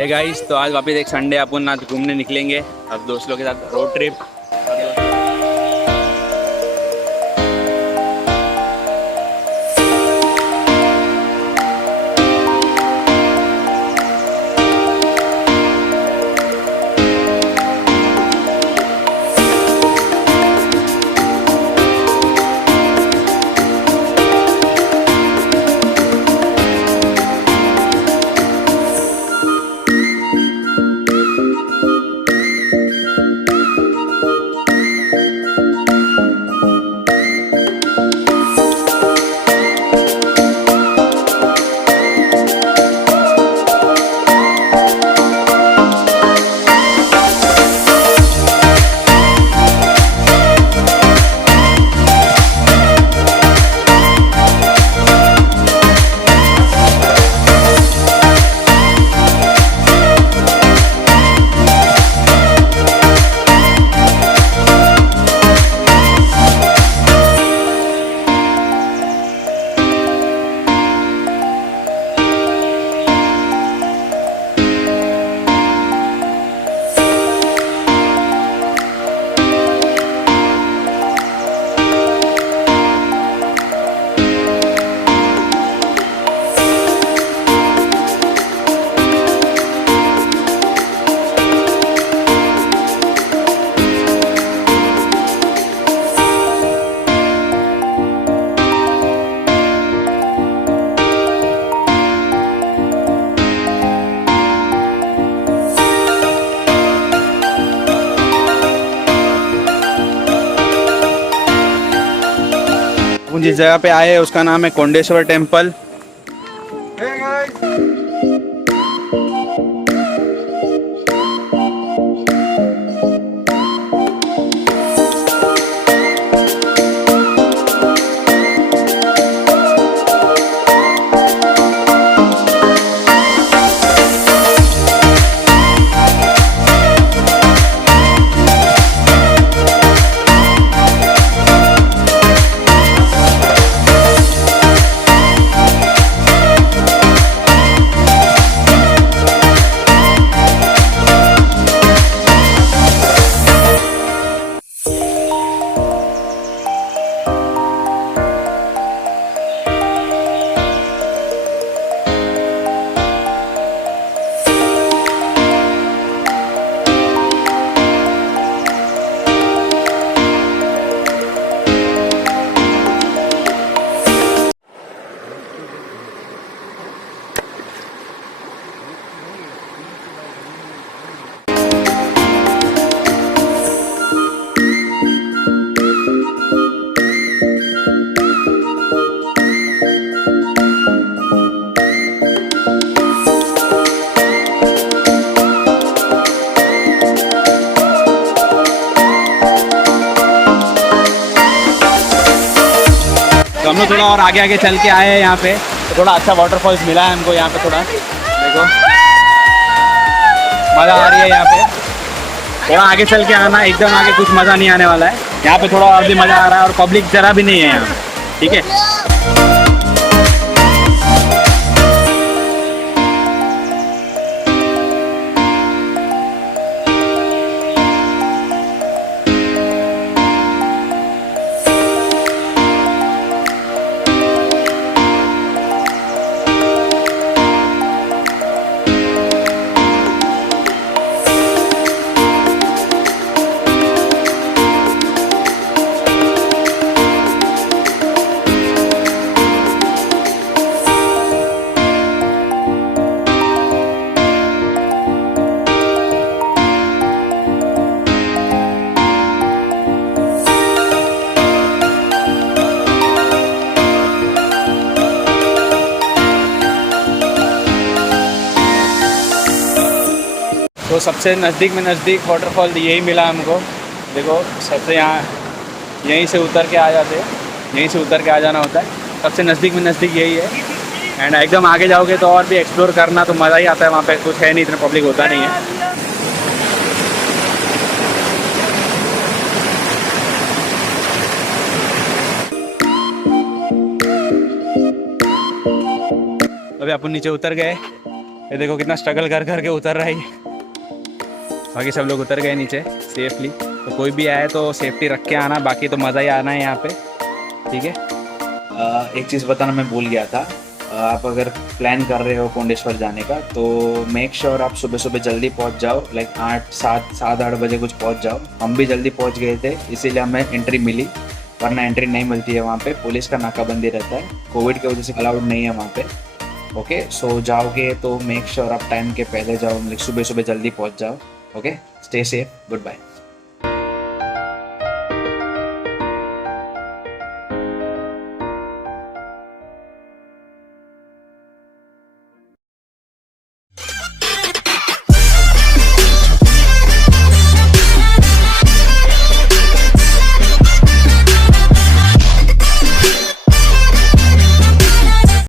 Hey guys, तो आज वापस एक संडे अपन आज घूमने निकलेंगे अब दोस्तों के साथ रोड ट्रिप। जिस जगह पे आए हैं उसका नाम है कोंडेश्वर टेम्पल। हम लोग थोड़ा और आगे आगे चल के आए हैं यहाँ पे, तो थोड़ा अच्छा वाटरफॉल्स मिला है हमको यहाँ पे। थोड़ा देखो मज़ा आ रही है यहाँ पे। थोड़ा आगे चल के आना, एकदम आगे कुछ मज़ा नहीं आने वाला है। यहाँ पे थोड़ा और भी मज़ा आ रहा है और पब्लिक ज़रा भी नहीं है यहाँ, ठीक है। तो सबसे नज़दीक में नज़दीक वाटरफॉल यही मिला हमको। देखो सबसे यहाँ यहीं से उतर के आ जाते हैं, यहीं से उतर के आ जाना होता है। सबसे नज़दीक में नज़दीक यही है। एंड एकदम आगे जाओगे तो और भी एक्सप्लोर करना तो मज़ा ही आता है। वहाँ पे कुछ है नहीं, इतना पब्लिक होता नहीं है। अभी अपन नीचे उतर गए ये देखो कितना स्ट्रगल कर करके उतर रहा है ये। बाकी सब लोग उतर गए नीचे सेफली। तो कोई भी आए तो सेफ्टी रख के आना, बाकी तो मज़ा ही आना है यहाँ पे, ठीक है। एक चीज़ बताना मैं भूल गया था, आप अगर प्लान कर रहे हो कोंडेश्वर जाने का तो मेक श्योर आप सुबह सुबह जल्दी पहुँच जाओ, लाइक 7-8 बजे कुछ पहुँच जाओ। हम भी जल्दी पहुँच गए थे, इसीलिए हमें एंट्री मिली, वरना एंट्री नहीं मिलती है। वहाँ पे पुलिस का नाकाबंदी रहता है, कोविड की वजह से अलाउड नहीं है वहाँ पे। ओके, सो जाओगे तो मेक श्योर आप टाइम के पहले जाओ, लाइक सुबह सुबह जल्दी पहुँच जाओ। Okay, stay safe, good bye.